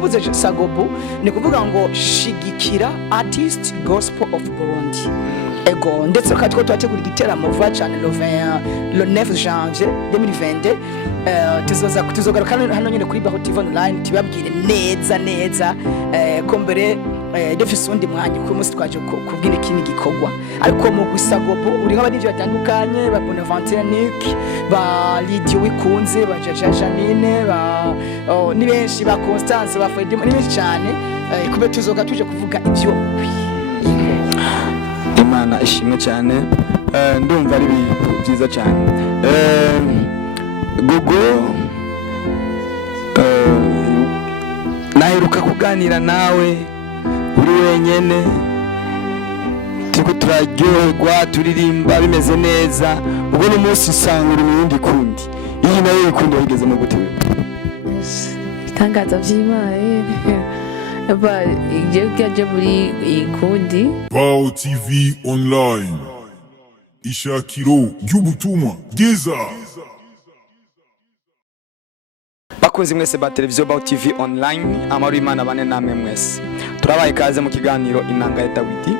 kivuze Sagobu ni kuvuga ngo shigikira Artist Gospel of Burundi. Ego ndetse kandi ko twategura igiteramo vuba cyane le 9 janvier 2022 tuzogaruka hano nyine kuri Baho TV online tubabwire neza ko mbere defise undi mwanya ku munsi twaje kubwira ikindi gikorwa ariko mu Sagobu uri nk'abadivyo batandukanye ba Bonaventure Nick ba Lydia Wikunze ba Jaja Janine ba ni benshi ba Constance ba Fred ni benshi cyane kube tuzoga tuje kuvuga ivyo Imana ishimwe cyane ndumva ari byiza cyane Google naheruka kuganira nawe uri wenyene tuko turaryoherwa turirimba bimeze neza ubwo n'umunsi usanga uri mu yindi kundi iyi nayo ikundi wigeze mu gute itangaza vy'Imana aba igiye muri ikundi Baho TV online ishakiro ry'ubutumwa bwiza. bakunzi mwese ba televiziyo Baho TV online amaro Imana bane namwe mwese turabaye kaze mu kiganiro inanga ya Dawidi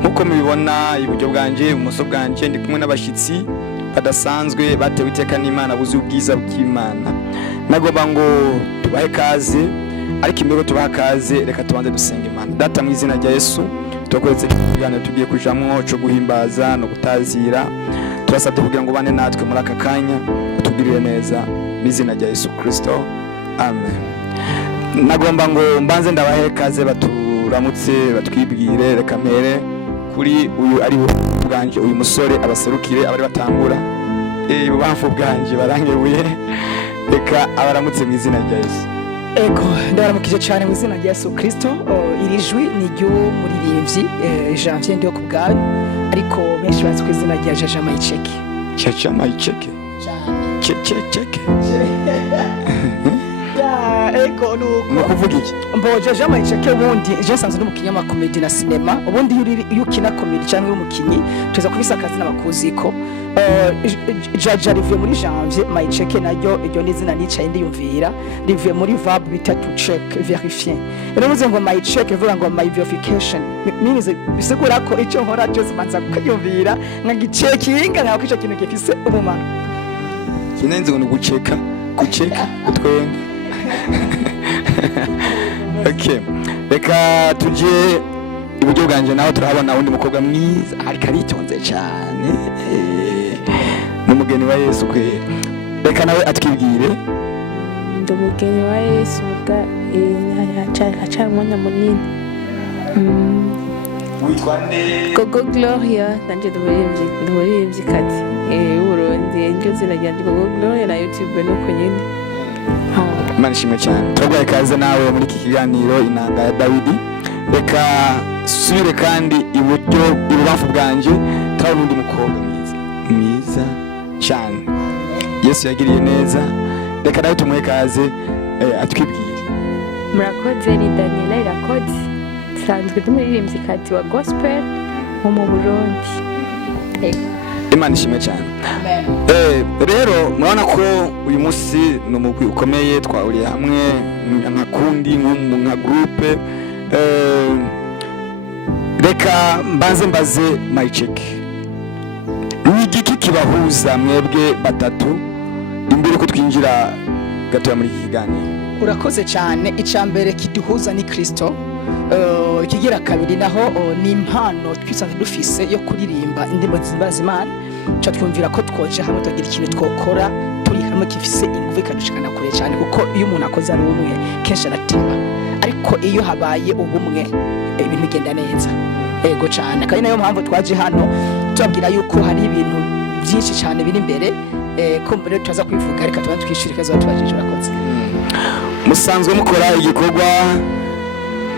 nkuko mubibona iburyo bwanje ibumoso bwanje ndi kumwe n'abashitsi badasanzwe batewe iteka n'Imana buzi ubwiza bw'Imana nagomba ngo tubahe kaze ariko imbere tubaha kaze reka tubanze dusenga Imana. Data mu izina rya Yesu tukoretse ikiganiro tugiye kujamwo cyo guhimbaza no gutazira turasabye kugira ngo bane natwe muri aka kanya utugirire neza mu izina rya Yesu Kristo amen. Nagomba ngo mbanze ndabahe kaze baturamutse batwibwire reka mere kuri uyu ari bwanje uyu musore abaserukire abari batangura bubamfu bwanje barangebuye reka abaramutse mu izina rya Yesu. Ego ndaramukije cyane mu izina rya Yesu Kristo. Iri jwi ni ryo muririmbyi Janvier ndiyo kubgayo ariko benshi bazi ku izina rya Jaja Mayiceke. Jaja Mayiceke cheke ego nuko kuvuga iki mbo Jaja Mayiceke ubundi je sanzwe no mu kinyamakuru na cinema ubundi iyo ukina comedy cyangwa umukinyi tuza kubisakaza n'abakuziko Jaja rivuye muri Janvier Mayiceke naryo iryo nizina nicaye ndiyumvira rivuye muri verb bita to check verifier rero muze ngo Mayiceke vuga ngo my verification mimize bisigura ko icyo nkora cyose manza kuyumvira nkagicekinga nka ko icyo kintu gifise umumaro kinenze ngo guceka utwenga okay reka tuje iburyo bwanje naho turahabona undi mukobwa mwiza ariko aritonze cyane n'umugeni wa Yesu kwe reka nawe atwibwire ndumugeni wa Yesu bwa acha mwanya munini witwa nde Gogo Gloria nanje ndumuririmbyi kati Burundi ndio zina rya Gogo Gloria na YouTube nuko nyine Imana ishimwe cyane turagwaye kaze nawe muri iki kiganiro inanga ya Dawidi reka subire kandi iburyo ibubafu bwanje turabona undi mukobwa mwiza cyane Yesu yagiriye neza reka nawe tumuhe kaze atwibwire. Murakoze ni Daniela Irakoze sanzwe ndumuririmbyi kati wa gospel mu Burundi. Imana ishimwe cyane. Rero murabona ko uyu munsi ni umugwi ukomeye twahuriye hamwe nkakundi nka groupe reka mbaze Mayiceke ni igiki kibahuza mwebwe batatu imbere ko twinjira gatoya muri iki kiganiro. Urakoze cyane icambere kiduhuza ni Kristo ikigira kabiri naho ni impano twisanze dufise yo kuririmba indirimbo zimbaza Imana cyo twumvira ko twoje hamwe tugira ikintu twokora turi hamwe kifise ingufu ikadushikana kure cyane kuko iyo umuntu akoze ari umwe kenshi aratima ariko iyo habaye ubumwe ibintu bigenda neza ego cyane kandi nayo mpamvu twaje hano tubabwira yuko hari ibintu byinshi cyane biri imbere ko mbere tuza kwivuga reka tubanze twishurike zo tubajije urakoze. Musanzwe mukora igikorwa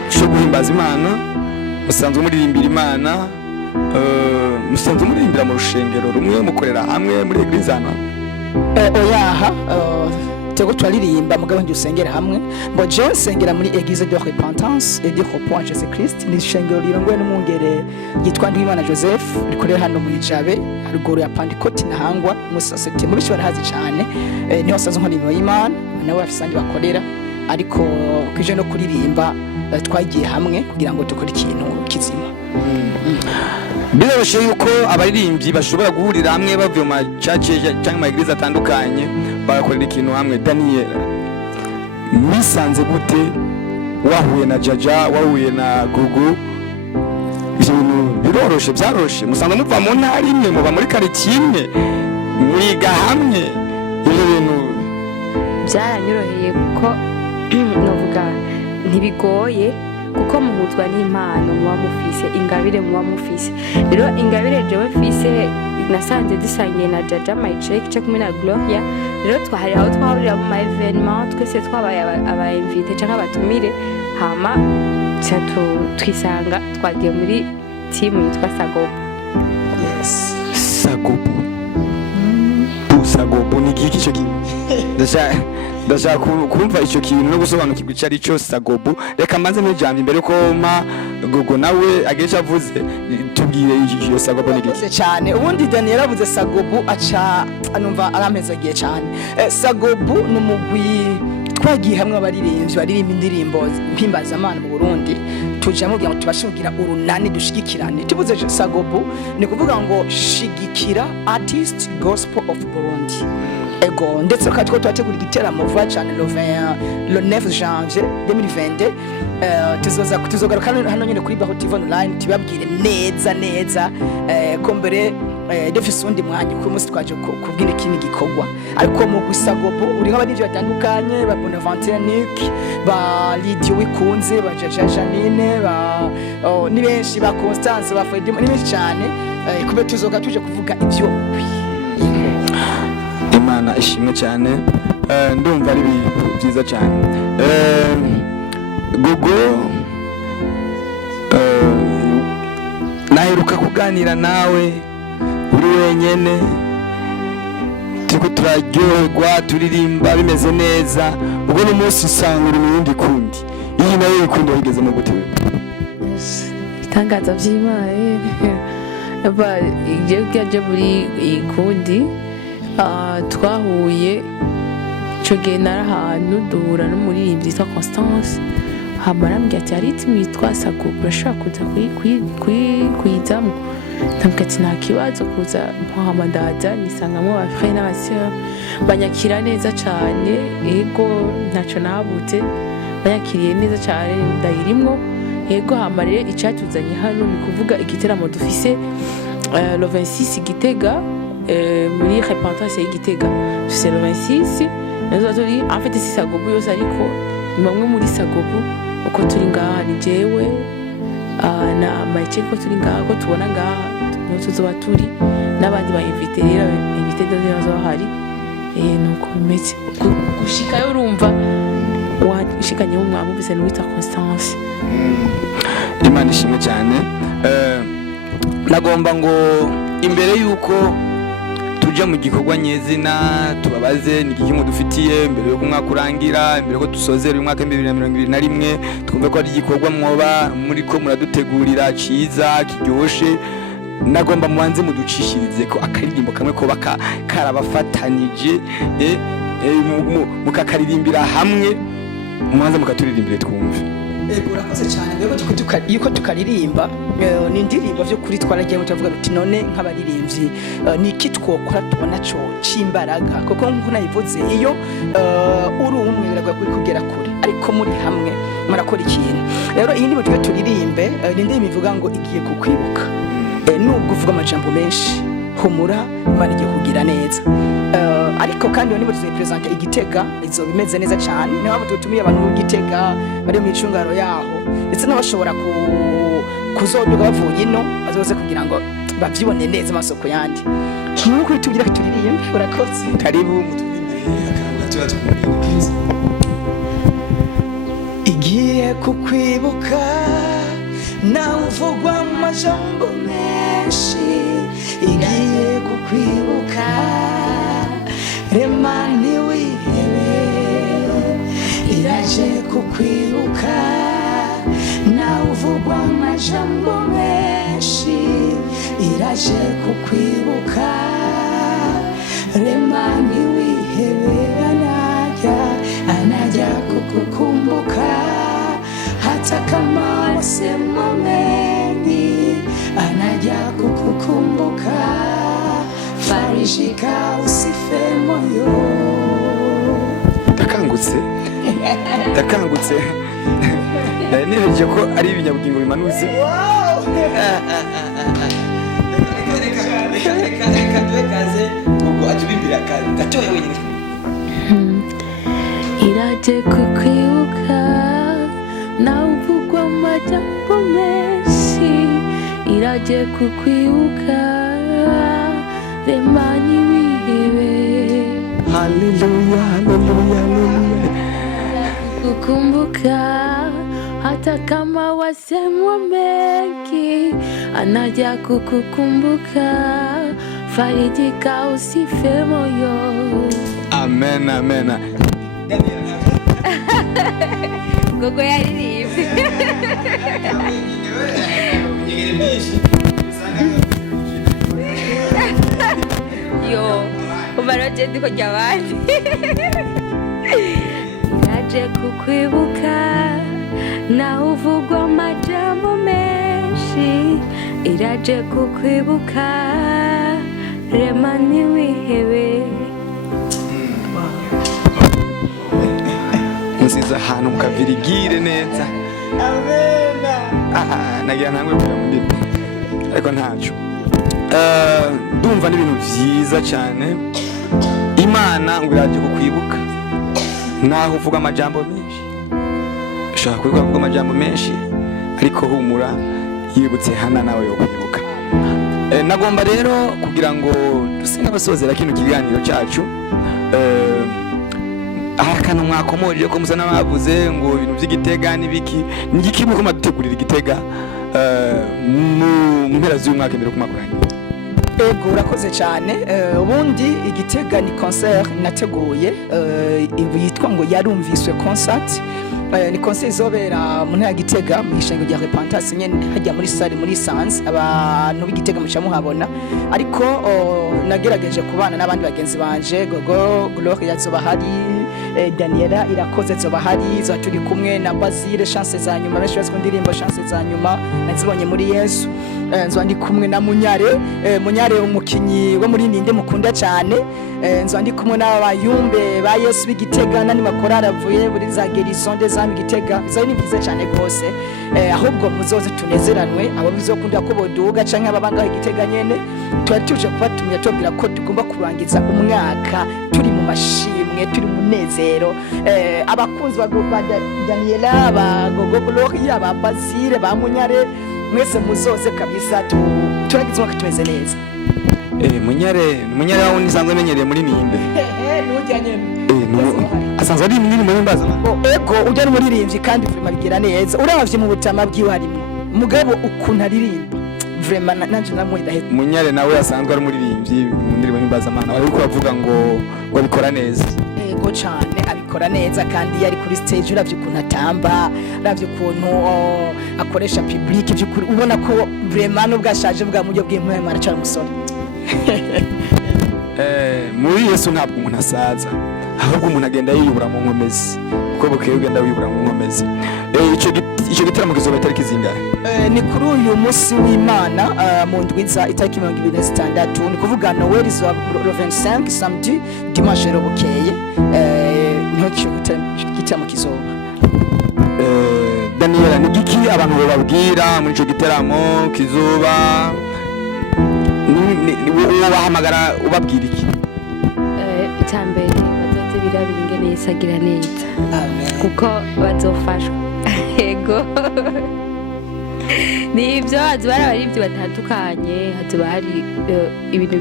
cyo guhimbaza Imana musanzwe muririmbira Imana musanzwe muririmbira mu rushengero rumwe mukorera hamwe muri eglise hano oyaha tego twaririmba mugabo ndi usengera hamwe ngo je nsengera muri eglise de repentance et de repos Jésus Christ ni shengero rirongwe n'umungere yitwa Ndwimana Joseph rikorera hano muri Jabe haruguru ya Pentecote nahangwa musasete mu bishobora hazi cyane niho sazo nkora ibintu y'Imana nawe afisandi bakorera ariko kuje no kuririmba twagiye hamwe kugira ngo dukore ikintu kizima. biroroshye yuko abaririmbyi bashobora guhurira hamwe bavuye mu macace cyangwa mu maegirize atandukanye bagakorera ikintu hamwe. Daniel, mwisanze gute wahuye na Jaja, wahuye na Gugu? Ibyo bintu biroroshye, byaroroshye, musanzwe muva mu ntara imwe, muba muri quartier imwe, mwiga hamwe, ibyo bintu byaranyoroheye kuko novuga ntibigoye kuko muhuzwa n'impano muba mufise, ingabire muba mufise. Rero ingabire jewe mfise nasanze dusangiye na Jaja Maichek cyo kumwe na Gloria. Rero twahari aho twahurira mu ma evenement, twese twabaye aba invité cyangwa abatumire, hama twisanga twagiye muri team yitwa Sagobo. Yes. Sagobo. Sagobo ni iki cyo kintu? Ndashaka kumva icyo kintu no gusobanukirwa icyo ari cyo Sagobo. Reka mbanze n'ijambo imbere ko ma Gogo nawe agesha avuze tubwire iyo Sagobo ni iki cyane. Ubundi Daniel avuze Sagobo aca anumva aramezagiye cyane. Sagobo numugwi twagiye hamwe abaririmbyi baririmba indirimbo mpimbazamana mu Burundi, tujya mu byango tubashugira urunani dushigikirane. Tubuze Sagobo ni kuvuga ngo shigikira artist gospel of Burundi. Ego ndetse kandi ko twategura igiteramo vuba cyane le 9 janvier 2022. Tuzogaruka hano nyine kuri Baho TV online tubabwire neza ko mbere defise undi mwanya ku munsi twaje kubwira ikindi gikorwa, ariko mu Sagobo uri nk'abadivyo batandukanye, ba Bonaventure Nick, ba Lidio Wikunze, ba Jaja Janine, ba ni benshi, ba Constance, ba Freddy, ni benshi cyane. Kube tuzoga tuje kuvuga ivyo Imana ishimwe cyane. Ndumva ari byiza cyane. Gugu, naheruka kuganira nawe uri wenyene, turiko turaryoherwa, turirimba bimeze neza, ubwo n'umunsi usanga uri mu yindi kundi. Iyi nayo ikundi wigeze mu gute? Itangaza by'Imana aba igihe muri ikundi twahuye icyo gihe nari ahantu duhura n'umuririmbyi witwa Constance, hama arambwira ati hari ritmu yitwa Sagobo urashobora kuza kuyizamo? Ndamubwira ati nta kibazo kuza. Hama ndaza nisangamo abafrere n'abasœurs banyakira neza cyane, ego ntacyo nabutse, banyakiriye neza cyane, ndayirimwo ego. Hama rero icyatuzanye hano ni kuvuga igiteramo dufise le 26 Gitega, muri repentance y'Igitega c'est le 26. nazo turi en fait si Sagobo yose, ariko ni bamwe muri Sagobo uko turi ngaha ni jewe na Maiche ko turi ngaha, ko tubona ngaha no tuzoba turi n'abandi ba invité, rero invité dore bazo bahari. Nuko bimeze gushikayo, urumva washikanye umwami bise n'uwita Constance. Imana ishimwe cyane. Nagomba ngo imbere yuko tujya mu gikorwa nyezina tubabaze ni iki mudufitiye mbere yo kumwaka urangira, mbere ko dusozera uyu mwaka 2021, twumve ko ari igikorwa mwoba muri ko muradutegurira ciza kiryoshe. Nagomba mubanze muducishirize ko akaririmbo kamwe ko karabafatanije, mukakaririmbira hamwe, mubanze mukaturirimbire twumve. Urakoze cyane. Mbego yuko tukaririmba ni indirimbo byo kuri twaragiye mutavuga ruti none nk'abaririmbyi ni iki twokora tubona cyo cimbaraga, kuko nkuko nayivuze iyo uri umwe biragoye kuri kugera kure, ariko muri hamwe murakora ikintu. Rero iyi ndirimbo twe turirimbe ni indirimbo ivuga ngo igiye kukwibuka, nubwo uvuga amajambo menshi, humura Imana igiye kugira neza. Ariko kandi niba tuzayipresenta Igitega izo bimeze neza cyane, niyo mpamvu tutumiye abantu mu Gitega bari mu icungaro yaho, ndetse n'abashobora kuzoduga bavuye ino bazoze kugira ngo bavyibone neza amasoko yandi. Nuko tugira ko turirimbe. Urakoze. Karibu igiye kukwibuka nawe uvugwa mu majambo menshi, igiye kukwibuka rema ntiwihebe, iraje kukwibuka nawe uvugwa mu majambo menshi, iraje kukwibuka rema ntiwihebe, anajya kukukumbuka hata kama wasema mengi, anaja kukukumbuka. Farijika, usife moyo. Ndakangutse niheje ko ari ibinyabugingo bimanutse. Reka tuwekaze ubwo atubimbira gatoya wenyine. Iraje kukwibuka na uvugwa amajambo menshi, iraje kukwibuka rema ntiwihebe. Haleluya, haleluya, haleluya. Kukumbuka hata kama wasemwa mengi, anaja kukukumbuka. Farijika, usife moyo. Amen, amen. Gogo yaririmbye. Yo, umaroje ndiko jabandi. Iraje kukwibuka na uvugwa amajambo menshi, iraje kukwibuka rema ntiwihebe. Musiza ahantu mukavirigire neza. Nagira ntangwe kugira mu ndimi ariko ntacyo. Ndumva n'ibintu byiza cyane. Imana ngo iraje kukwibuka naho uvuga amajambo menshi, ushaka kuvuga amajambo menshi ariko humura, yibutse Hana nawe yo kwibuka. Nagomba rero kugira ngo duse n'abasozera kino kiganiro cyacu. Akantu mwakomoje ko musa n'abavuze ngo ibintu by'Igitega n'ibiki n'igiki muko madutegurira Igitega mu mpera z'umwaka imbere ku makuranye. Ego urakoze cyane. Ubundi Igitega ni concert nateguye yitwa ngo yarumviswe concert. Ni concert izobera mu ntara Gitega mu ishengo rya Repentance nyene hajya muri salle muri Sans. Abantu b'Igitega muca muhabona, ariko nagerageje kubana n'abandi bagenzi banje. Gogo Gloria zoba hari, Daniela Irakoze zoba hari, zo turi kumwe na Basile chance za nyuma, benshi baziko ndirimbo chance za nyuma nazibonye muri Yesu. Nzo ndi kumwe na Munyare umukinyi wo muri Ninde mukunda cyane. Nzo ndi kumwe n'abayumbe ba Yesu b'Igitega nani makorara avuye muri za Gerison des Âmes Gitega. Izo ni byiza cyane rwose. Ahubwo muzoze tunezeranwe, abo bizokunda ko boduga canke ababanga Igitega nyene. Twari tuje kubatumya tubwira ko tugomba kurangiza umwaka turi mu mashimwe, turi mu munezero. Abakunzi ba Daniela, ba Gogo Gloria, ba Basile, ba Munyare, mwese muzoze kabisa turagize umwaka tumeze neza. Munyare wawe nisanzwe menyereye muri Ninde. Nujyanye asanzwe ari munini muri mbaza. Ego ujya ni muririmbyi kandi vrema bigira neza. Uravye mu butama bwiwe harimo mugabo ukuntu aririmba vrema nanje namwe daheza. Munyare nawe asanzwe ari muririmbyi mu ndirimbo n'imbaza Mana, ariko bavuga ngo bikora neza. Ego cyane abikora neza kandi yari kuri stage. Uravye ukuntu atamba, uravye ukuntu akoresha public, by'ukuri ubona ko vrema nubwo ashaje bwa mujyo bw'impwe maracara umusore. Muri Yesu ntabwo umuntu asaza, ahubwo umuntu agenda yiyubura mu nkomezi, uko bukeye ugenda wiyubura mu nkomezi. Icyo gitaramo kizoba itariki zingahe? Ni kuri uyu munsi w'Imana mu ndwiza itariki 26. Ni kuvuga Noel izo le 25 samedi dimanche rero bukeye niho gitaramo kizoba. Daniela, ni giki abantu bababwira muri icyo gitaramo kizoba? Ubahamagara ubabwira iki? Icyambere bazoze birabira ingene Yesu agira neza. Amen. Kuko bazofashwa. Ego. Nibyo hazibara abarivyi batandukanye, haziba hari ibintu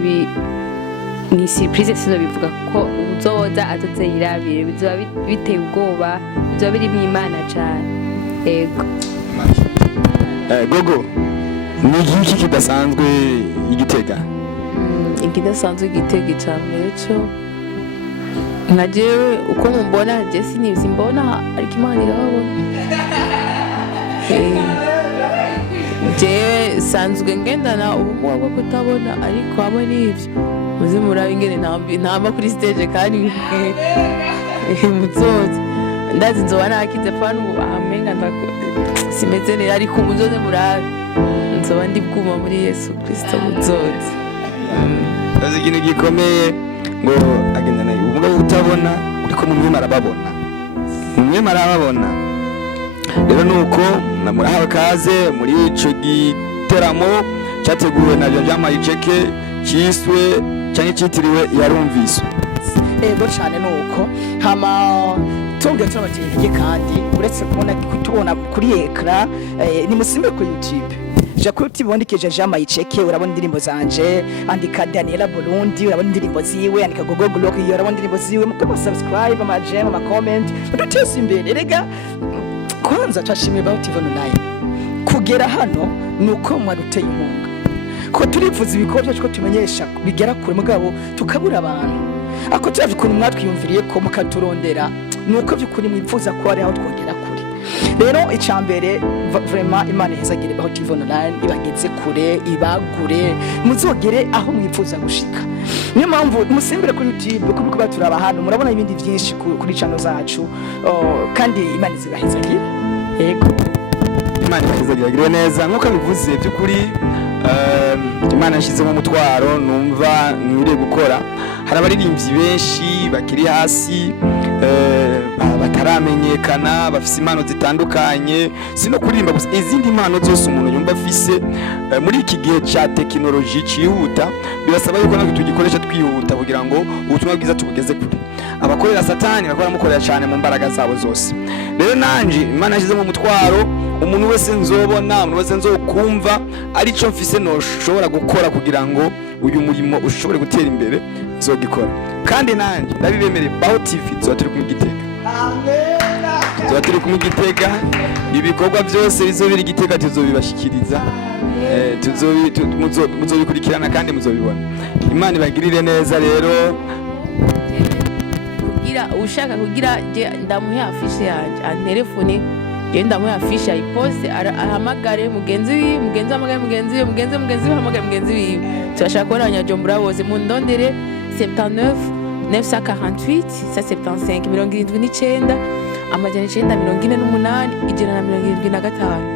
ni surprise sizo bivuga ko uzoza azoze yirabire, bizoba biteye ubwoba, bizoba birimo Imana cyane. Ego. Gogo, ni iki kidasanzwe Igitega? Ikidasanzwe Igitega cyambere cyo nka jewe uko mumbona je sinivye mbona ariko Imana irababona. Jewe sanzwe ngendana ubumuga bwo kutabona, ariko hamwe n'ivyo muzi murabe ingene ntamba kuri stage kandi muzoza ndazi nzoba nakize pano amenga simeze neza ariko muzoze murabe nzoba ndi bwuma muri Yesu Kristo muzoze. Azi ikintu gikomeye ngo agenda nayo ubwo utabona uriko mu mwema arababona, mu mwema arababona. Rero nuko murahawe kaze muri ico giteramo cyateguwe na Jean Marie Cheke cyiswe cyane cyitiriwe yarumvise. Ego cyane nuko hama tubwe turabateye kandi uretse kubona kuri ekra ni musimbe ku YouTube. Kuri tibondikeje Jean Marie Cheke urabona indirimbo zanje, andika Daniela Burundi urabona indirimbo ziwe, andika Gogo Glock urabona indirimbo ziwe, mukaba subscribe ama gem ama comment udutese imbere. Rega kwanza twashimye about TV online kugera hano nuko mwaduteye inkunga ko turifuza ibikorwa cyo tumenyesha bigera kure mugabo tukabura abantu ako turavikuna mwatwiyumviriye ko mukaturondera nuko byukuri mwifuza ko ari aho twongera kure. Rero icambere vraiment Imana ihezagire about TV online ibageze kure ibagure muzogere aho mwifuza gushika. Niyo mpamvu musimbire kuri YouTube kuko baturaba hano murabona ibindi byinshi kuri channel zacu kandi Imana izibahezagire. Yego Imana izagiragire neza nkuko bivuze byukuri. Imana yashizemo umutwaro numva nkwiriye gukora. Hari abaririmbyi benshi bakiri hasi bataramenyekana bafise impano zitandukanye, sino kuririmba gusa izindi impano zose umuntu yumva afise. Muri iki gihe cya tekinoloji cihuta birasaba yuko natwe tugikoresha twihuta kugira ngo ubutumwa bwiza tubugeze kure. Abakorera satani bakora mukorera cyane mu mbaraga zabo zose. Rero nanje Imana yashizemo umutwaro umuntu wese nzobona, umuntu wese nzokumva ari cyo mfise no shobora gukora kugira ngo uyu murimo ushobore gutera imbere zogikora. Kandi nanje ndabibemere Baho TV zo turi kumugitega. Amen. Zo turi kumugitega ibikorwa byose bizobira igitega tuzobibashikiriza. Muzobikurikirana kandi muzobibona. Imana ibagirire neza rero. Kugira ushaka kugira ndamuhe afishe yanje antelefone genda mu afisha iposte ahamagare mugenzi wiwe, mugenzi amagare mugenzi wiwe, mugenzi ahamagare mugenzi wiwe. Turashaka kubona abanyajombura bose mu ndondere 79 948 75 79 amajana 948 175.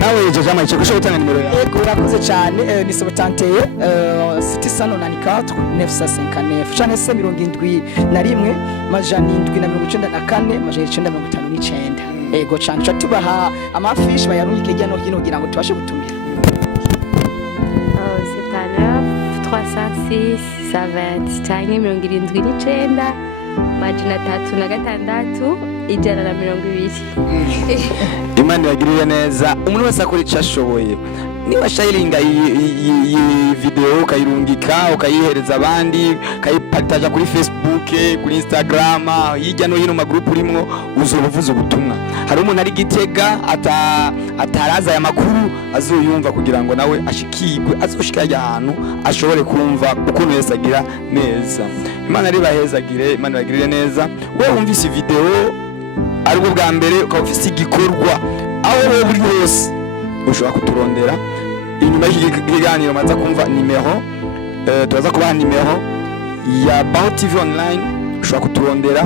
Nawe yeje Jean Marie Cheke ushobora gutanga nimero yawe? Yego urakoze cyane ni sobotanteye 694 959 cyane se 71 majana 794 majana 959. Ego cyane tubaha amafishi bayarungike hirya no hino kugira ngo tubashe gutumira. 79 306 cyane 79 majana 306 120. Imana yagirire neza umuntu wese akora icyo ashoboye. Niba sharinga iyi video ukayirungika ukayihereza abandi ukayipartage kuri Facebook kuri Instagram hirya no hino mu group urimo uzobuvuza ubutumwa. Hari umuntu ari Gitega ataraza aya makuru azoyumva kugira ngo nawe ashikirwe azoshika ahantu ashobore kumva ukuntu Yesu agira neza. Imana ari bahezagire, Imana bagirire neza. Wowe wumvise video ariko bwa mbere ukafise igikorwa aho wowe uri hose ushobora kuturondera. Inyuma y'ikiganiro maza kumva nimero tuza kubaha nimero ya Baho TV online ushobora kuturondera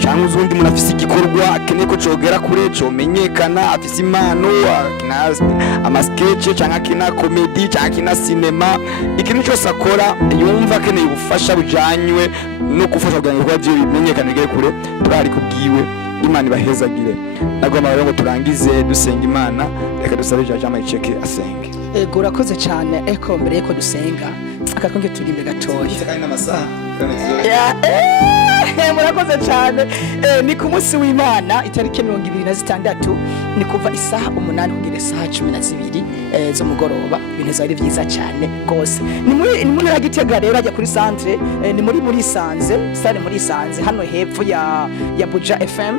cyangwa uzundi umuntu afise igikorwa akeneye ko cogera kure cyo menyekana afise impano akina amasketch cyangwa akina comedy cyangwa akina cinema ikintu cyose akora yumva akeneye ubufasha bujanywe no gufasha kugira ngo bimenyekane gere kure turari kubwiwe. Imana ibahezagire. Nagomba rero ngo turangize dusenga Imana. Reka dusabe Jean Marie Cheke asenge. Ego urakoze cyane eko mbere yuko dusenga akakonge turimbe gatoya. Kandi n'amasaha. Murakoze cyane. Ni ku munsi w'Imana itariki 26 ni kuva isaha 8 kugera isaha 12 zo mugoroba. Ibintu zari byiza cyane gose. Ni muri Gitega rero ajya kuri centre ni muri Sanze, sare muri Sanze hano hepfo ya Buja FM.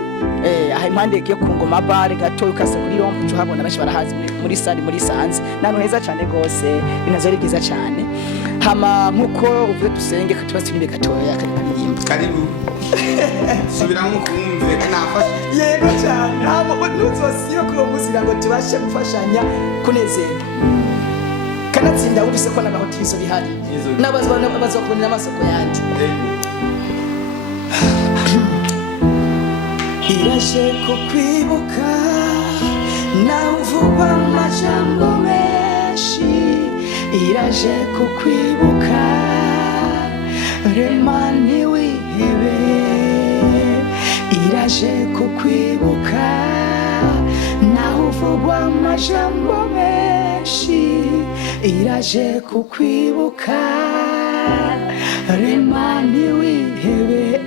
Aha impande yo ku Ngoma bar gato ukase kuri rompo tuhabona benshi barahazi muri sare muri Sanze. Nano heza cyane gose. Ibintu zari byiza cyane. Hama nkuko uvuze dusenge katuba turimbe gatoya karirimba. Karibu. Subiramo kumve kanafasha. Yego cyane. Ntabwo nuzosiyo ko muzira ngo tubashe gufashanya kunezera. Kanatsinda ubise ko nabaho tizo bihari. N'abazokubona amasoko yandi. iraje kukwibuka nawe uvugwa amajambo menshi iraje kukwibuka rema ntiwihebe iraje kukwibuka nawe uvugwa amajambo menshi iraje kukwibuka rema ntiwihebe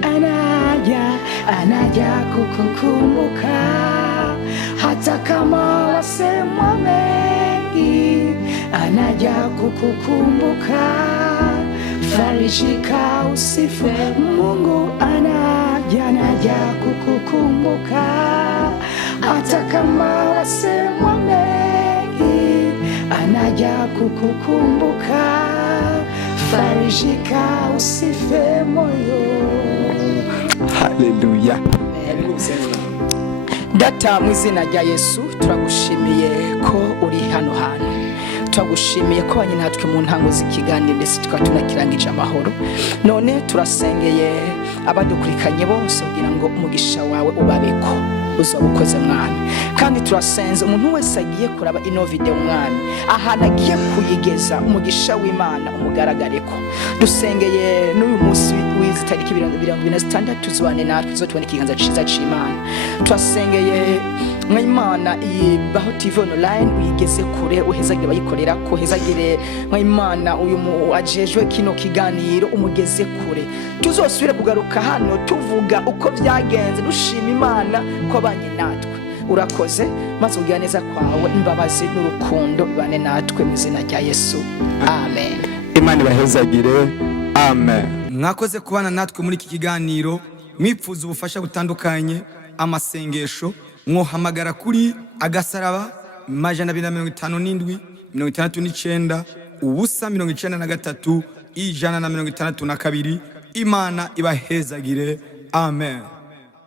anaja kukukumbuka hata kama wasemwa mengi anaja kukukumbuka farijika usife Mungu anaja kukukumbuka hata kama wasemwa mengi anaja kukukumbuka farijika usife moyo. Haleluya. Data mu izina rya Yesu turagushimiye ko uri hano hantu turagushimiye ko wanyine natwe mu ntango z'ikiganiro ndetse tukaba tunakirangije amahoro none turasengeye abadukurikanye bose kugira ngo umugisha wawe ubabeko uzaba ukoze mwami kandi turasenze umuntu wese agiye kuraba ino video mwami ahantu agiye kuyigeza umugisha w'Imana umugaragareko dusengeye n'uyu munsi w'izi tariki 26 tuzwane natwe tuzotubona ikiganza ciza c'Imana turasengeye mw'Imana ibaho TV online uyigeze kure uhezagire bayikorera ko hezagire mw'Imana uyu mu ajejwe kino kiganiro umugeze kure tuzosubire kugaruka hano tuvuga uko byagenze dushima Imana ko abanye natwe urakoze maze ugira neza kwawe imbabazi n'urukundo bibane natwe mu izina rya Yesu amen. Imana ibahezagire amen. Mwakoze kubana natwe muri iki kiganiro mwipfuza ubufasha butandukanye amasengesho mwohamagara kuri agasaraba 257 69 ubusa 93 162. Imana ibahezagire amen.